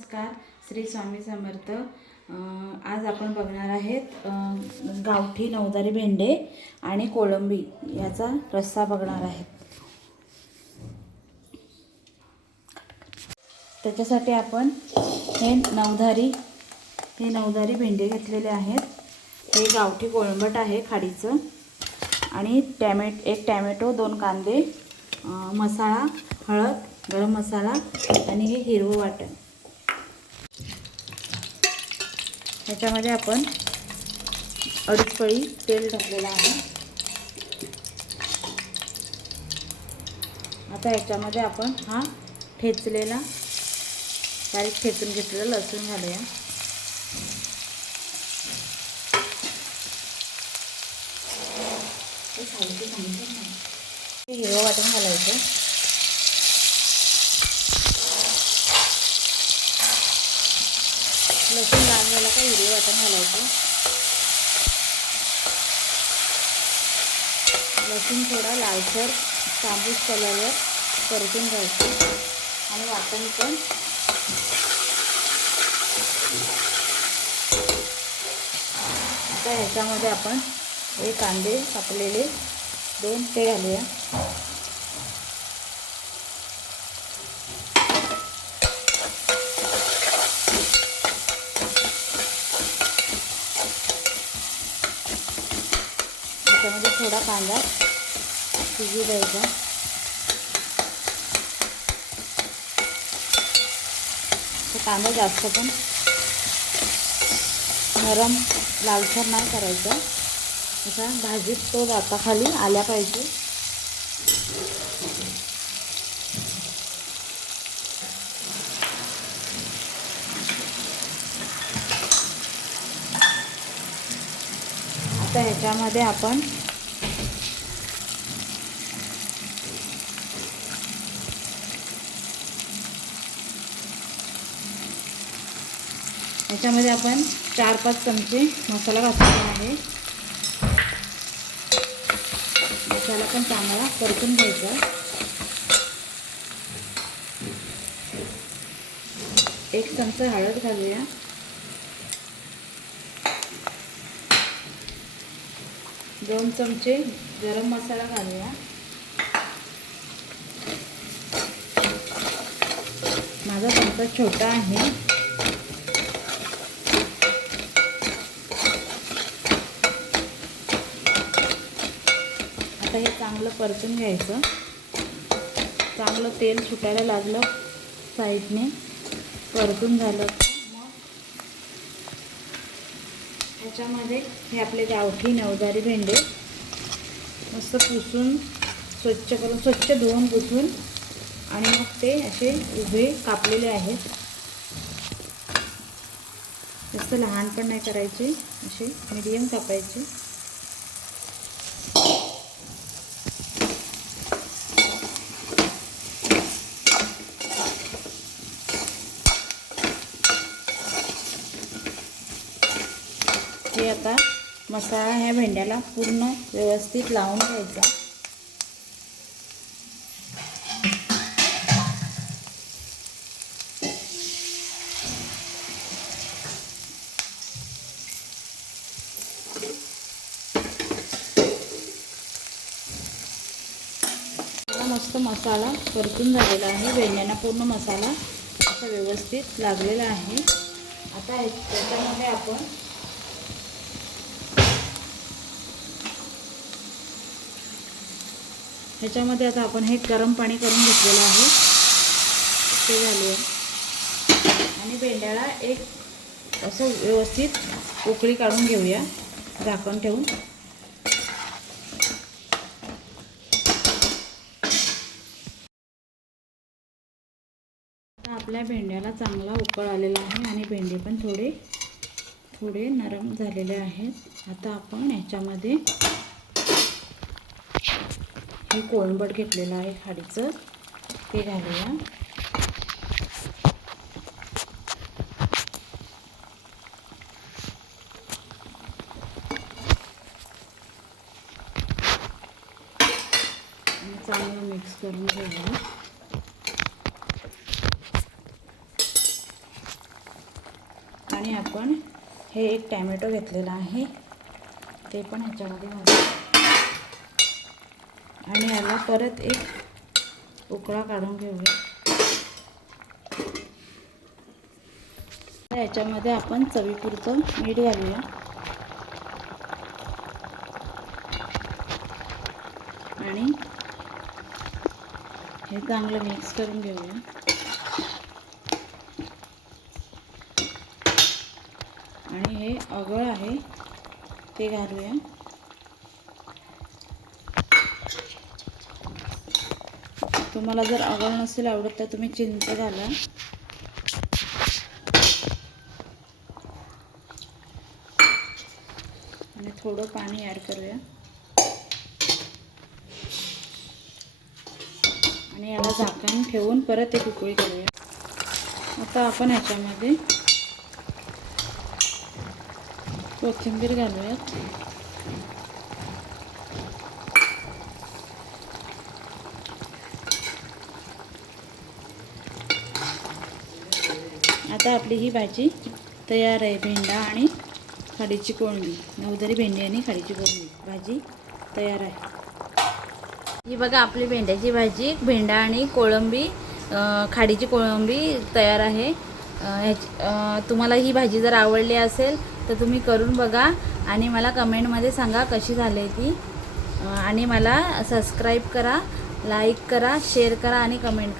नमस्कार श्री स्वामी समर्थ. आज आपण बघणार आहेत गावठी नवदारी भेंडे आणि कोळंबी याचा रस्सा बघणार आहेत. त्याच्यासाठी आपण हे नवधारी हे नवधारी भेंडे घेतलेले आहेत. हे गावठी कोळंबट आहे खाडीचं आणि टॅमेट एक टॅमॅटो दोन कांदे मसाला हळद गरम मसाला आणि हे हिरवं वाटण. ह्याच्यामध्ये आपण अडीच पळी तेल घातलेलं आहे. आता ह्याच्यामध्ये आपण हा ठेचलेला बारीक ठेचून घेतलेला लसूण घालूया. हिरवं वाटण घालायचं. लसूण लहान झाला का हिरवे वाटण घालायचं. लसूण थोडा लालसर तांबूस कलरवर परतून घ्यायचं. आणि वाटण पण आता ह्याच्यामध्ये आपण हे कांदे कापलेले दोन ते घालूया त्याच्यामध्ये थोडा कांदा शिजू द्यायचा. कांदा जास्त पण नरम लालसर नाही करायचा. असा भाजीत तो दाताखाली आल्या पाहिजे. आता ह्याच्यामध्ये आपण याच्यामध्ये आपण चार पाच चमचे मसाला घातलेला आहे. मसाला पण चांगला परतून घ्यायचा. एक चमचा हळद घालूया. दोन चमचे गरम मसाला घालूया. माझा चमचा छोटा आहे आता हे चांगलं परतून घ्यायचं. चांगलं तेल सुटायला लागलं साईडने. परतून झालं. मग ह्याच्यामध्ये हे आपले गावठी नवदारी भेंडे मस्त पुसून स्वच्छ करून स्वच्छ धुवून पुसून आणि मग ते असे उभे कापलेले आहेत. जास्त लहान पण नाही करायचे. असे मीडियम कापायचे. हे आता मसाला ह्या भेंड्याला पूर्ण व्यवस्थित लावून घ्यायचा. मस्त मसाला परतून झालेला आहे. भेंड्यांना पूर्ण मसाला असा व्यवस्थित लागलेला आहे. आता त्याच्यामध्ये आपण ह्याच्यामध्ये आता आपण हे गरम पाणी करून घेतलेलं आहे. ते झाले आणि भेंड्याला एक असं व्यवस्थित उकळी काढून घेऊया. झाकण ठेवून. आता आपल्या भेंड्याला चांगला उकळ आलेला आहे आणि भेंडे पण थोडे थोडे नरम झालेले आहेत. आता आपण ह्याच्यामध्ये मी कोळंबट घेतलेलं आहे खाडीचं ते घालूया. चांगलं मिक्स करून घेऊया. आणि आपण हे एक टॅमॅटो घेतलेला आहे. ते पण ह्याच्यामध्ये घालू आणि याला परत एक उकळा काढून घेऊया. याच्यामध्ये आपण चवीपुरतं मीठ घालूया. आणि हे चांगलं मिक्स करून घेऊया. आणि हे अगळ आहे ते घालूया. तुम्हाला जर आवड नसेल आवडत तर तुम्ही चिंच घाला. आणि थोडं पाणी ॲड करूया. आणि याला झाकण ठेवून परत एक उकळी करूया. आता आपण ह्याच्यामध्ये कोथिंबीर घालूयात. आता आपली ही भाजी तयार आहे भेंडा आणि खाडीची कोळंबी नवदरी भेंडी आणि खाडीची कोळंबी भाजी तयार आहे. ही बघा आपली भेंड्याची भाजी. भेंडा आणि कोळंबी खाडीची कोळंबी तयार आहे. तुम्हाला ही भाजी जर आवडली असेल तर तुम्ही करून बघा आणि मला कमेंटमध्ये सांगा कशी झाली ती. आणि मला सबस्क्राईब करा लाईक करा शेअर करा आणि कमेंट करा.